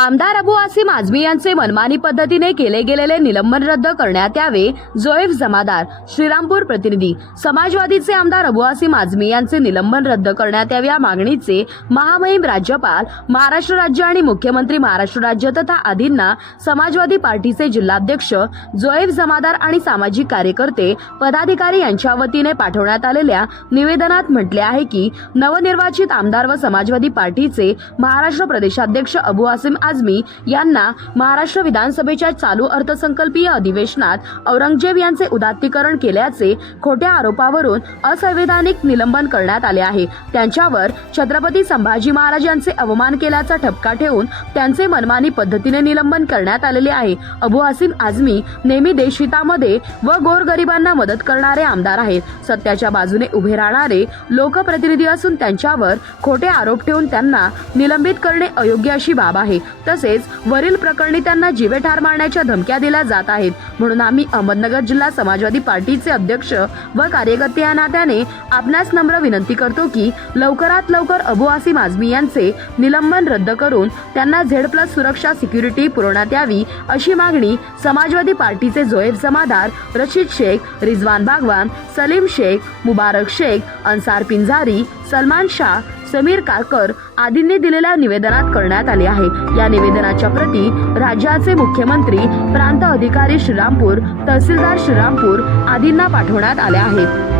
आमदार अबू आसिम आझमी यांचे मनमानी पद्धतीने केले गेलेले निलंबन रद्द करण्यात यावे जोएफ जमादार श्रीरामपूर प्रतिनिधी समाजवादीचे आमदार अबू आसिम आजमी यांचे निलंबन रद्द करण्यात यावे या मागणीचे महामहिम राज्यपाल महाराष्ट्र राज्य आणि मुख्यमंत्री महाराष्ट्र राज्य तथा आदींना समाजवादी पार्टीचे जिल्हाध्यक्ष जोएफ जमादार आणि सामाजिक कार्यकर्ते पदाधिकारी यांच्या वतीने पाठवण्यात आलेल्या निवेदनात म्हटले आहे की नवनिर्वाचित आमदार व समाजवादी पार्टीचे महाराष्ट्र प्रदेशाध्यक्ष अबू आसिम आझमी यांना महाराष्ट्र विधानसभेच्या चालू अर्थसंकल्पीय अधिवेशनात औरंगजेब यांचे उदात्तीकरण केल्याचे खोट्या आरोपावरून असंवैधानिक निलंबन करण्यात आले आहे त्यांच्यावर छत्रपती संभाजी महाराज यांचे अवमान केल्याचा ठपका ठेवून त्यांचे मनमानी पद्धतीने निलंबन करण्यात आलेले आहे अबू हसीम आझमी नेहमी देशहितामध्ये व गोरगरिबांना मदत करणारे आमदार आहेत सत्याच्या बाजूने उभे राहणारे लोकप्रतिनिधी असून त्यांच्यावर खोटे आरोप ठेवून त्यांना निलंबित करणे अयोग्य अशी बाब आहे तसेच वरील प्रकरणी त्यांना जीवे ठार मारण्याच्या धमक्या दिल्या जात आहेत म्हणून आम्ही अहमदनगर जिल्हा समाजवादी पार्टीचे अध्यक्ष व कार्यकर्ते या नात्याने आपणास नम्र विनंती करतो की लवकरात लवकर अबू माजमी यांचे निलंबन रद्द करून त्यांना झेड प्लस सुरक्षा सिक्युरिटी पुरवण्यात यावी अशी मागणी समाजवादी पार्टीचे जोएब जमादार रशीद शेख रिजवान बागवान सलीम शेख मुबारक शेख अन्सार पिंजारी सलमान शाह समीर काळकर आदींनी दिलेल्या निवेदनात करण्यात आले आहे या निवेदनाच्या प्रती राज्याचे मुख्यमंत्री प्रांत अधिकारी श्रीरामपूर तहसीलदार श्रीरामपूर आदींना पाठवण्यात आले आहेत